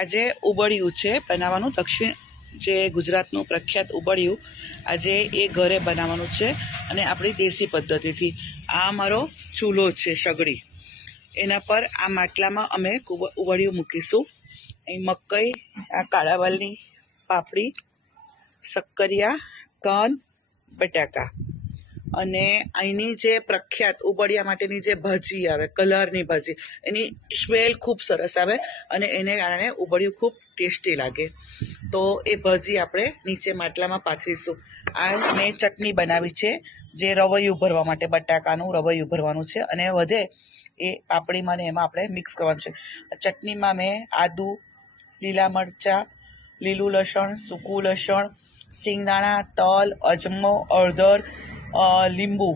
આજે ઉંબાડિયું છે બનાવવાનું, દક્ષિણ જે ગુજરાતનું પ્રખ્યાત ઉંબાડિયું આજે એ ઘરે બનાવવાનું છે અને આપણી દેશી પદ્ધતિથી. આ અમારો ચૂલો છે સગડી, એના પર આ માટલામાં અમે ઉંબાડિયું મૂકીશું. અહીં મકઈ, આ કાળાવાલની પાપડી, શક્કરિયા, કન, બટાકા અને અહીંની જે પ્રખ્યાત ઉંબાડિયા માટેની જે ભાજી આવે, કલરની ભાજી, એની સ્મેલ ખૂબ સરસ આવે અને એને કારણે ઉંબાડિયું ખૂબ ટેસ્ટી લાગે. તો એ ભાજી આપણે નીચે માટલામાં પાથરીશું. આ મેં ચટણી બનાવી છે, જે રવૈયું ભરવા માટે, બટાકાનું રવૈયું ભરવાનું છે અને વધે એ પાપડીમાં ને એમાં આપણે મિક્સ કરવાનું છે. ચટણીમાં મેં આદુ, લીલા મરચાં, લીલું લસણ, સૂકું લસણ, સિંગદાણા, તલ, અજમો, હળદર, લીંબુ,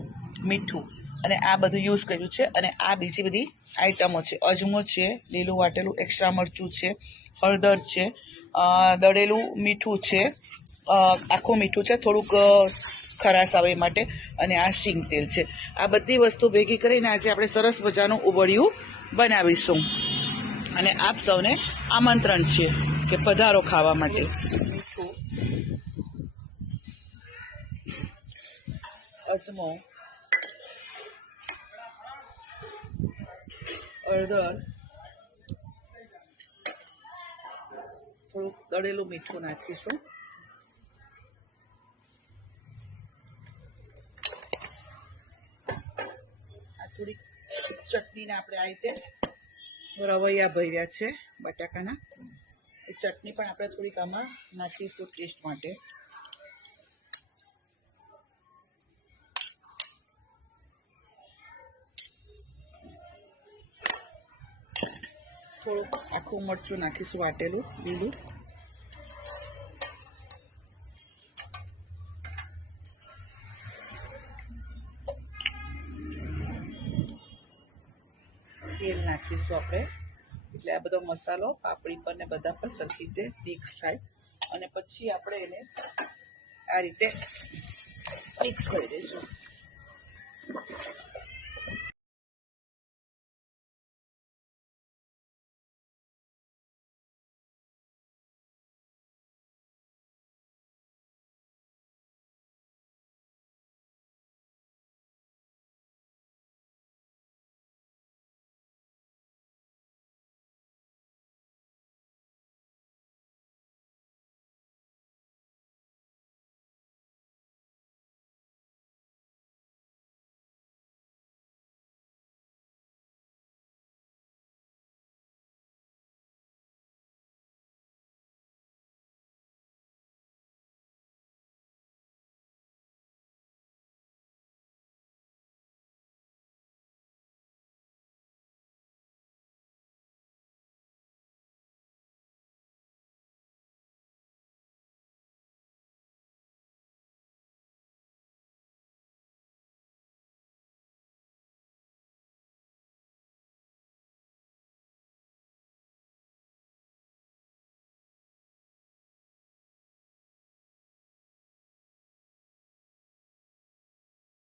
મીઠું અને આ બધું યુઝ કર્યું છે. અને આ બીજી બધી આઈટમો છે, અજમો છે, લીલું વાટેલું એક્સ્ટ્રા મરચું છે, હળદર છે, દળેલું મીઠું છે, આખું મીઠું છે, થોડુંક ખરાશ આવે એ માટે, અને આ શીંગ તેલ છે. આ બધી વસ્તુ ભેગી કરીને આજે આપણે સરસ મજાનું ઉંબાડિયું બનાવીશું અને આપ સૌને આમંત્રણ છે કે પધારો ખાવા માટે. મીઠું, અજમો, હળદર, થોડુંક દળેલું મીઠું નાખીશું. આ થોડીક ચટણીને આપણે આ રીતે રવૈયા ભર્યા છે બટાકાના, એ ચટણી પણ આપણે થોડીક આમાં નાખીશું ટેસ્ટ માટે. થોડુંક આખું મરચું નાખીશું વાટેલું લીલું. તેલ નાખીશું આપણે, એટલે આ બધો મસાલો પાપડી પર ને બધા પર સરખી રીતે મિક્સ થાય અને પછી આપણે એને આ રીતે મિક્સ કરી દઈશું.